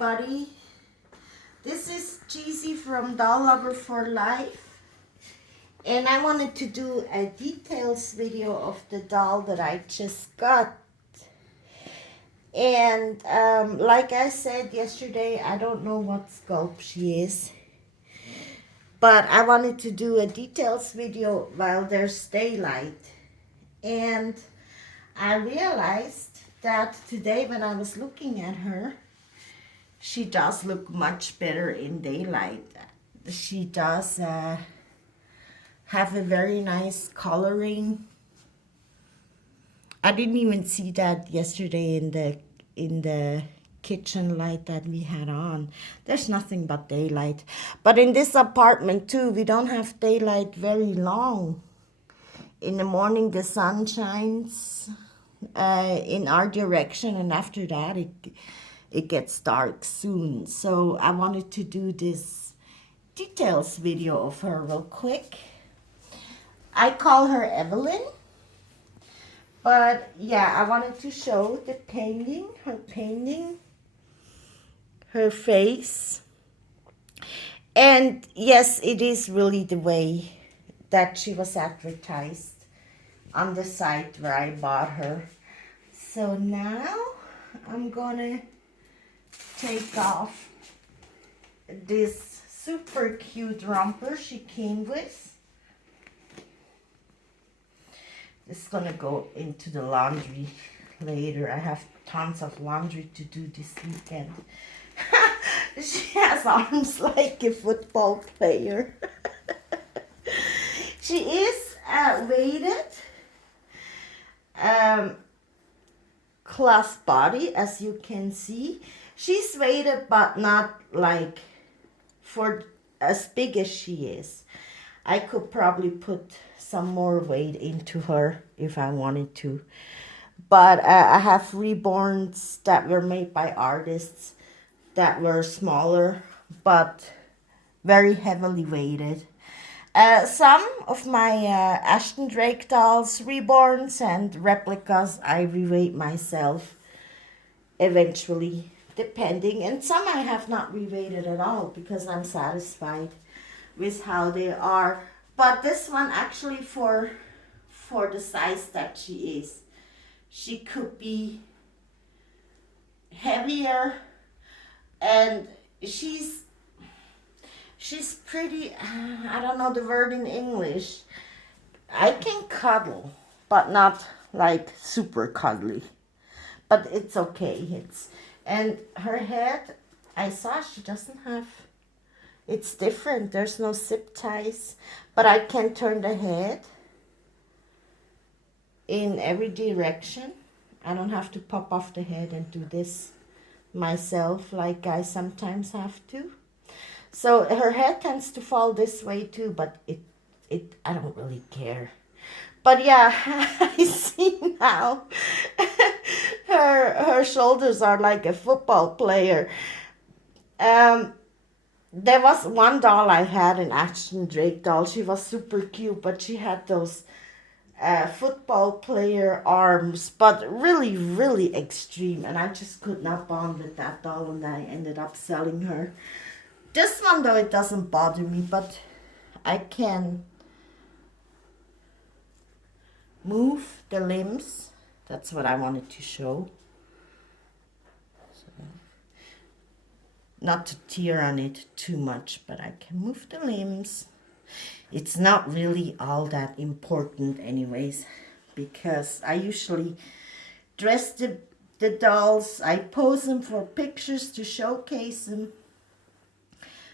everybody. This is Cheesy from Doll Lover for Life. And I wanted to do a details video of the doll that I just got. And like I said yesterday, I don't know what sculpt she is. But I wanted to do a details video while there's daylight. And I realized that today when I was looking at her, she does look much better in daylight. She does have a very nice coloring. I didn't even see that yesterday in the kitchen light that we had on. There's nothing but daylight. But in this apartment too, we don't have daylight very long. In the morning the sun shines in our direction, and after that it gets dark soon. So I wanted to do this details video of her real quick. I call her Evelyn. But yeah, I wanted to show the painting, her face. And yes, it is really the way that she was advertised on the site where I bought her. So now I'm gonna take off this super cute romper she came with. It's gonna go into the laundry later. I have tons of laundry to do this weekend. She has arms like a football player. She is weighted. Cloth body, as you can see. She's weighted, but not like for as big as she is. I could probably put some more weight into her if I wanted to. But I have reborns that were made by artists that were smaller, but very heavily weighted. Some of my Ashton Drake dolls, reborns and replicas, I reweight myself eventually, depending. And some I have not reweighted at all because I'm satisfied with how they are. But this one actually for the size that she is, she could be heavier, and she's pretty, I don't know the word in English. I can cuddle, but not like super cuddly. But it's okay. And her head, I saw she doesn't have, it's different. There's no zip ties, but I can turn the head in every direction. I don't have to pop off the head and do this myself like I sometimes have to. So her head tends to fall this way too, but I don't really care. But yeah, I see now her shoulders are like a football player. There was one doll I had, an Ashton Drake doll. She was super cute, but she had those football player arms, but really, really extreme. And I just could not bond with that doll, and I ended up selling her. This one, though, it doesn't bother me, but I can move the limbs. That's what I wanted to show. So, not to tear on it too much, but I can move the limbs. It's not really all that important anyways, because I usually dress the dolls. I pose them for pictures to showcase them.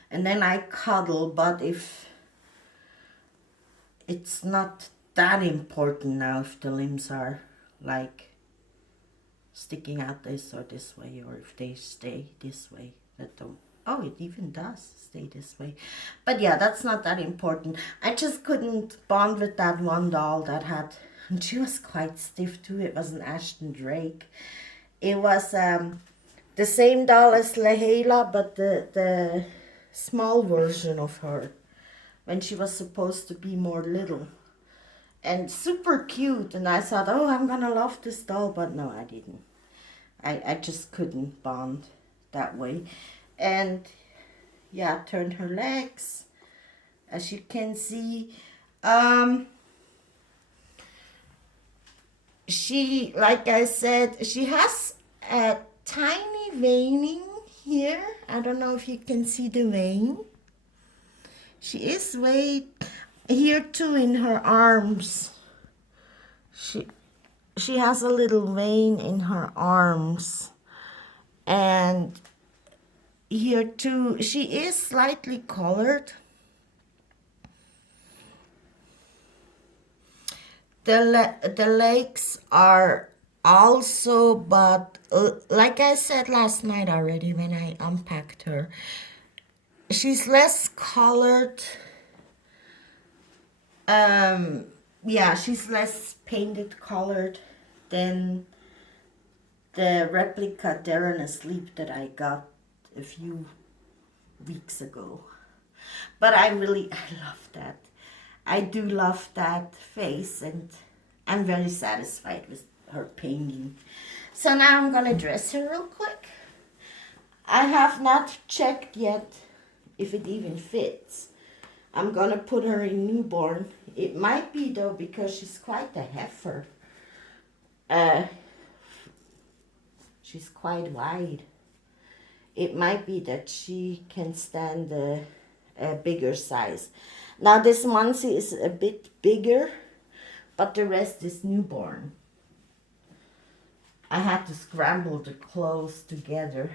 And then I cuddle, but if it's not that important now, if the limbs are like sticking out this or this way, or if they stay this way, that don't, oh, it even does stay this way. But yeah, that's not that important. I just couldn't bond with that one doll that had, and she was quite stiff too. It was an Ashton Drake. It was the same doll as Lahela, but the small version of her, when she was supposed to be more little. And super cute, and I thought, oh, I'm gonna love this doll, but no, I didn't. I just couldn't bond that way. And yeah, turn her legs, as you can see. She, like I said, she has a tiny veining here. I don't know if you can see the vein. She is weighed here too in her arms. She has a little vein in her arms. And here too, she is slightly colored. The legs are also, but like I said last night already when I unpacked her, she's less colored. Yeah, she's less painted colored than the replica Darren Asleep that I got a few weeks ago. But I love that. I do love that face, and I'm very satisfied with her painting. So now I'm gonna dress her real quick. I have not checked yet if it even fits. I'm gonna put her in newborn. It might be though, because she's quite a heifer. She's quite wide. It might be that she can stand a bigger size. Now this onesie is a bit bigger, but the rest is newborn. I had to scramble the clothes together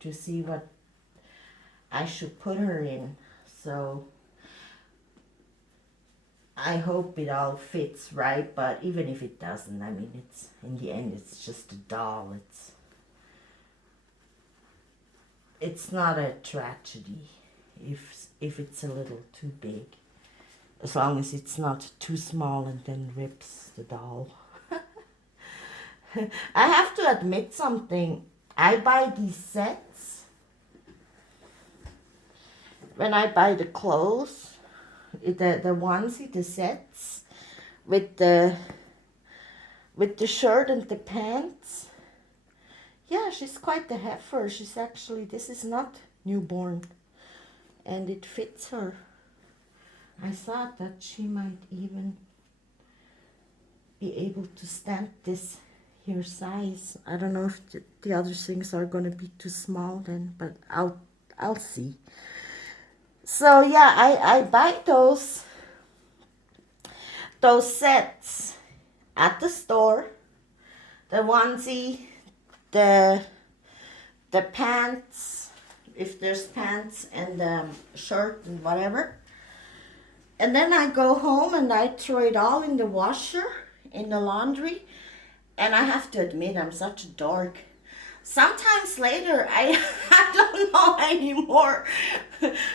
to see what I should put her in. So I hope it all fits right, but even if it doesn't, I mean, it's in the end, it's just a doll. It's not a tragedy if it's a little too big, as long as it's not too small and then rips the doll. I have to admit something. I buy these sets when I buy the clothes, the onesie, the sets with the shirt and the pants. Yeah, she's quite the heifer. She's actually, this is not newborn, and it fits her. I thought that she might even be able to stand this here size. I don't know if the other things are gonna be too small then, but I'll see. So yeah, I buy those sets at the store. The onesie, the pants, if there's pants, and the shirt and whatever. And then I go home and I throw it all in the washer, in the laundry. And I have to admit, I'm such a dork. Sometimes later, I don't know anymore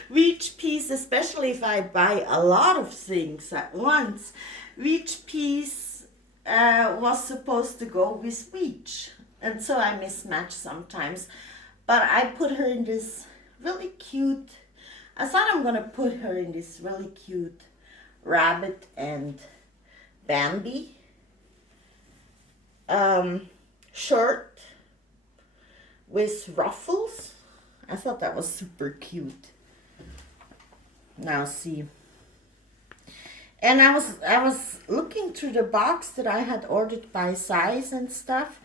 which piece, especially if I buy a lot of things at once, which piece was supposed to go with which. And so I mismatch sometimes. But I put her in this really cute, I thought I'm going to put her in this really cute rabbit and Bambi shirt with ruffles. I thought that was super cute. Now see. And I was looking through the box that I had ordered by size and stuff.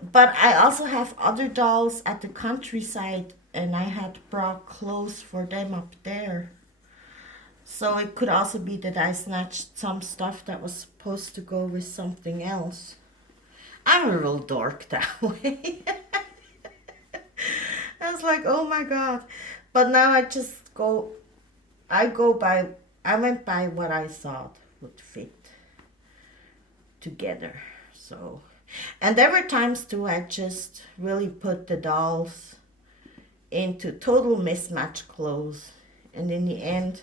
But I also have other dolls at the countryside, and I had brought clothes for them up there. So it could also be that I snatched some stuff that was supposed to go with something else. I'm a real dork that way. I was like, oh my God. But now I went by what I thought would fit together. So, and there were times too I just really put the dolls into total mismatched clothes. And in the end,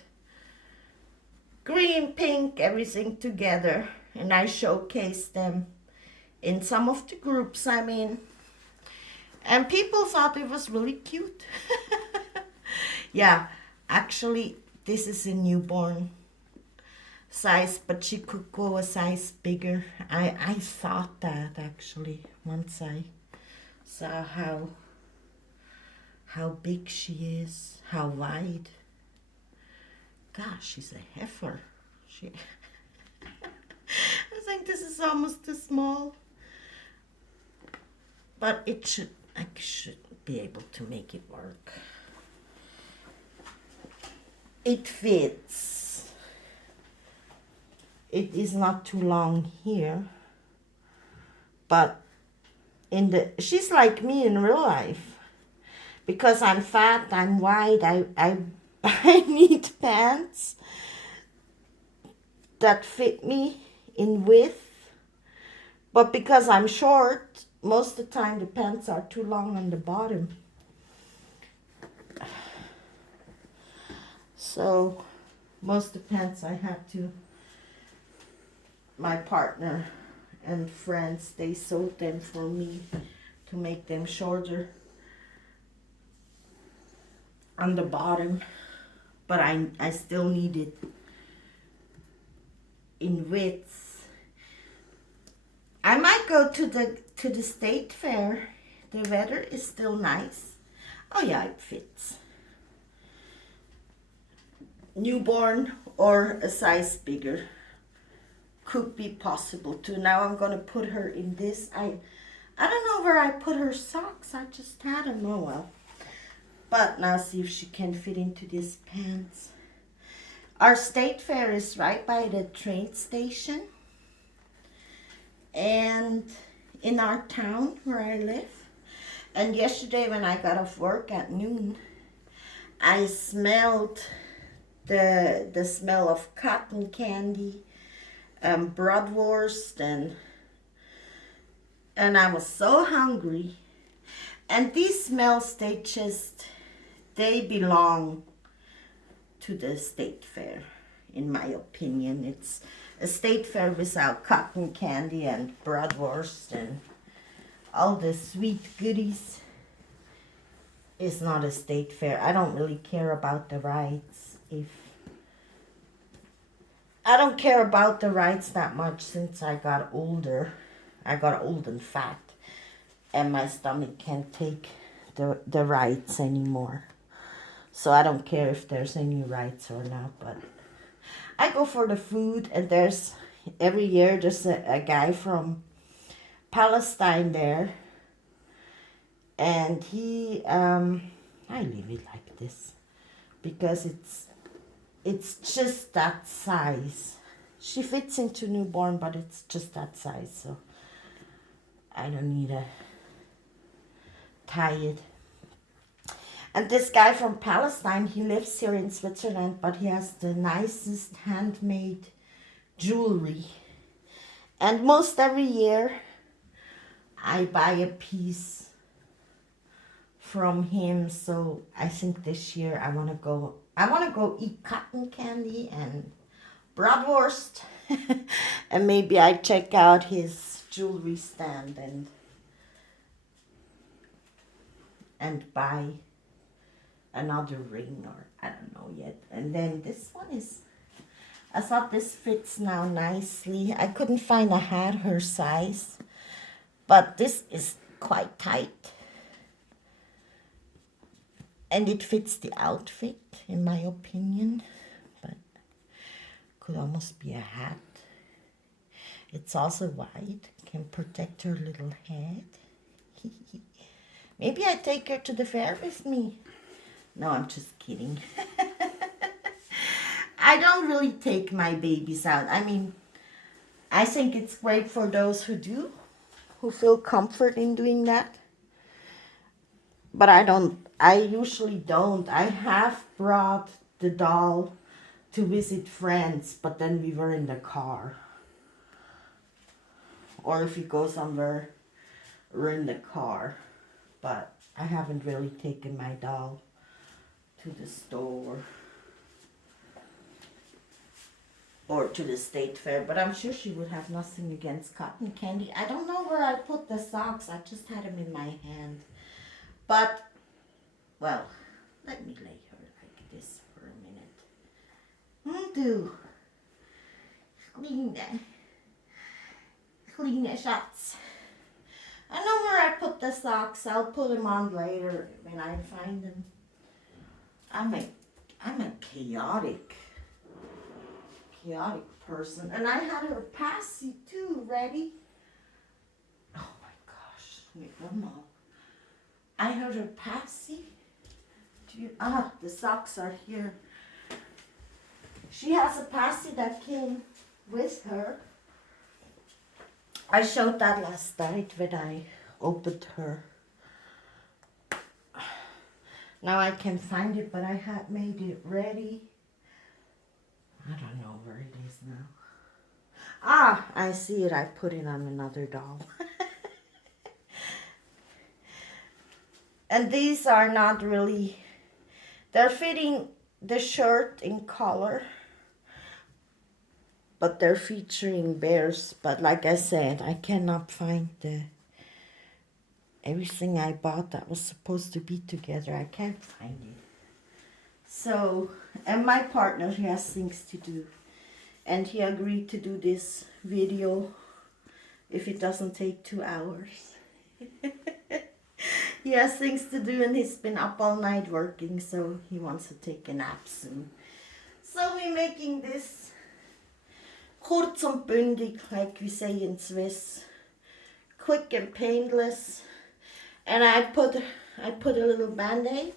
green, pink, everything together. And I showcased them in some of the groups I'm in. And people thought it was really cute. Yeah, actually, this is a newborn size, but she could go a size bigger. I thought that actually once I saw how how big she is, how wide. Gosh, she's a heifer. She I think this is almost too small. But I should be able to make it work. It fits. It is not too long here. But she's like me in real life. Because I'm fat, I'm wide, I need pants that fit me in width. But because I'm short, most of the time the pants are too long on the bottom. So most of the pants I have to, my partner and friends, they sewed them for me to make them shorter on the bottom. But I still need it in width. I might go to the state fair. The weather is still nice. Oh yeah, it fits. Newborn or a size bigger could be possible too. Now I'm gonna put her in this. I don't know where I put her socks. I just had them. Oh well. But now see if she can fit into these pants. Our state fair is right by the train station. And in our town where I live. And yesterday when I got off work at noon, I smelled the smell of cotton candy, bratwurst, and I was so hungry. And these smells, they belong to the state fair, in my opinion. It's a state fair without cotton candy and bratwurst and all the sweet goodies is not a state fair. I don't really care about the rides. I don't care about the rides that much since I got older. I got old and fat, and my stomach can't take the rides anymore. So I don't care if there's any rides or not, but I go for the food. And every year there's a guy from Palestine there, and I leave it like this because it's just that size. She fits into newborn, but it's just that size, so I don't need to tie it. And this guy from Palestine, he lives here in Switzerland, but he has the nicest handmade jewelry. And most every year, I buy a piece from him. So I think this year I want to go eat cotton candy and bratwurst. And maybe I check out his jewelry stand and buy another ring, or I don't know yet. And then this one I thought this fits now nicely. I couldn't find a hat her size, but this is quite tight. And it fits the outfit, in my opinion, but could almost be a hat. It's also wide, can protect her little head. Maybe I take her to the fair with me. No, I'm just kidding. I don't really take my babies out. I mean, I think it's great for those who do, who feel comfort in doing that. But I usually don't. I have brought the doll to visit friends, but then we were in the car. Or if we go somewhere, we're in the car. But I haven't really taken my doll to the store or to the state fair, but I'm sure she would have nothing against cotton candy. I don't know where I put the socks. I just had them in my hand. But, well, let me lay her like this for a minute. Do clean the shots. I know where I put the socks. I'll put them on later when I find them. I'm a chaotic person. And I had her passy too ready. Oh my gosh. Wait, one more. I had her passy. The socks are here. She has a passy that came with her. I showed that last night when I opened her. Now I can find it, but I had made it ready. I don't know where it is now. Ah, I see it. I put it on another doll. And these are not really, they're fitting the shirt in color, but they're featuring bears. But like I said, I cannot find everything I bought that was supposed to be together. I can't find it. So, and my partner, he has things to do. And he agreed to do this video if it doesn't take 2 hours. He has things to do and he's been up all night working, so he wants to take a nap soon. So we're making this kurz und bündig, like we say in Swiss. Quick and painless. And I put a little band-aid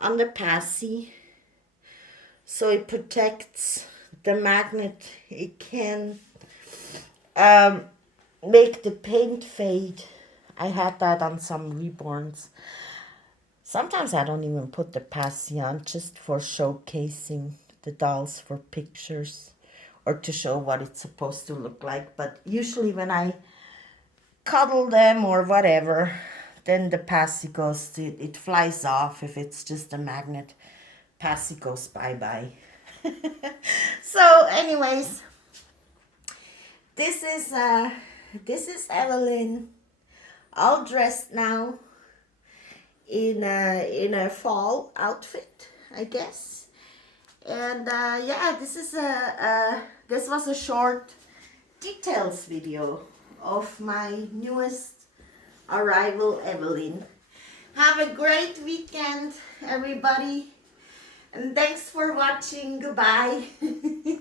on the passy so it protects the magnet. It can make the paint fade. I had that on some reborns. Sometimes I don't even put the passy on, just for showcasing the dolls for pictures or to show what it's supposed to look like. But usually when I cuddle them or whatever, then the passy goes, it flies off. If it's just a magnet, passy goes bye-bye. So anyways, this is Evelyn, all dressed now in a fall outfit, I guess. And yeah, this was a short details video of my newest arrival, Evelyn. Have a great weekend, everybody, and thanks for watching. Goodbye.